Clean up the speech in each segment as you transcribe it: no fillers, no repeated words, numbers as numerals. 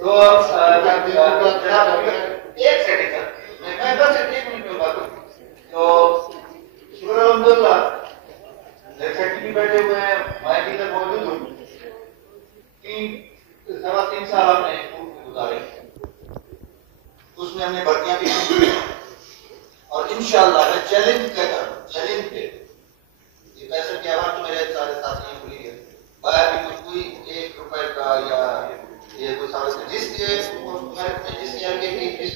تو ایک سیکنڈ سر، میں بس ایک منٹ میں بات کروں. تو شکر الحمدللہ سیکٹری بیٹھے ہوئے ہیں، میں بھی تک موجود ہوں. 3 سال ہم نے گزارے، اس میں ہم نے بھرتیاں بھی کی اور انشاءاللہ میں چیلنج کہتا ہوں، چیلنج پہ یہ پیسے کی آواز تو میرے سارے ساتھیوں کو لی ہے، باہر بھی کچھ کوئی 1 روپے کا یا یہ کوئی سارے جس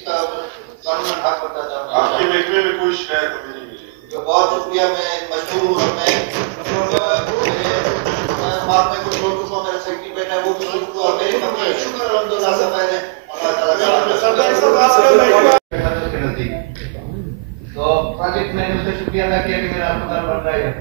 کا قانون حق کرتا تھا. آپ کے محکمے میں کوئی شکایت ہمیں نہیں ملی. بہت شکریہ، میں مشہور ہوں. میں آپ میں کچھ لوگ کو میرا سیکٹری بیٹھا ہے وہ بھی شکر اور میری مقصد شکر الحمدللہ سے پہلے اللہ تعالیٰ کے نزدیک تو پروجیکٹ میں نے اس سے شکریہ ادا کیا کہ میرا اسپتال بن رہا ہے.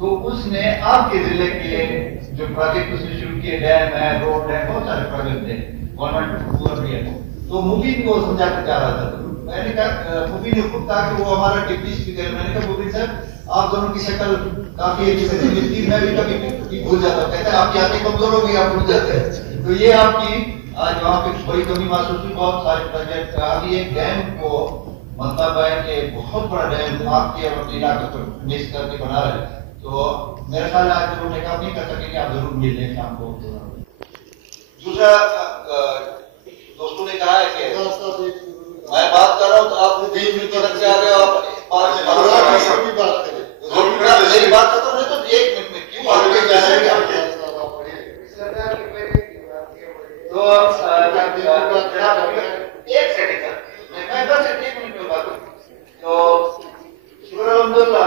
تو اس نے آپ کے ضلع کے جو پروجیکٹ اس نے شروع کیے، ڈیم ہے، روڈ ہے، بہت سارے پروجیکٹ تھے گورنمنٹ پورا بھی ہے. تو مبین کو سمجھانا چاہ رہا تھا. میں نے کہا مبین نے خود کہا کہ وہ ہمارا ڈپٹی اسپیکر. میں نے کہا مبین صاحب آپ دونوں کی شکل کافی اچھی سے ملتی، میں بھی کبھی بھول جاتا ہوں. کہتے ہیں آپ کی آنکھیں کمزور ہو گئی، آپ بھول جاتے ہیں. تو یہ آپ کی آج وہاں پہ بڑی کمی محسوس ہوئی. بہت سارے پروجیکٹ ابھی ایک ڈیم کو مطلب ہے کہ بہت بڑا ڈیم آپ کے اپنے علاقے پر مس کر کے بنا رہے ہیں. تو میرا خیال آج انہوں نے کام نہیں کر سکیں کہ آپ ضرور مل لیں شام کو. دوسرا دوستوں نے کہا ہے کہ میں بات کر رہا ہوں تو آپ 20 منٹ کے رکھ سے آ گئے اور بات کریں. میری بات ختم ہوئی تو 1 منٹ میں کیوں آگے جا رہے ہیں؟ تو ایک سیکنڈ سر، میں بس 1 منٹ میں بات کروں. تو شکر الحمدللہ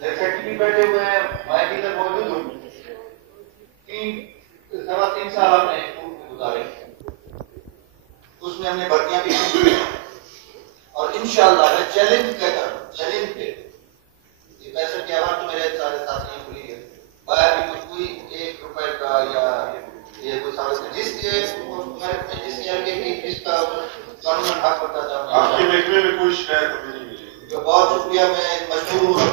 سیکٹری بیٹھے ہوئے ہیں، میں بھی تک موجود ہوں. 3 سال ہم نے گزارے، اس میں ہم نے بھرتیاں بھی کی اور انشاءاللہ میں چیلنج کہتا ہوں، چیلنج پہ یہ پیسے کی آواز تو میرے سارے ساتھیوں کو لی ہے، باہر بھی کچھ کوئی 1 روپے کا یا یہ کوئی سارے جس کا قانون حق کرتا تھا. آپ کے محکمے میں کوئی شکایت ہمیں نہیں ملی. بہت شکریہ، میں مشہور ہوں.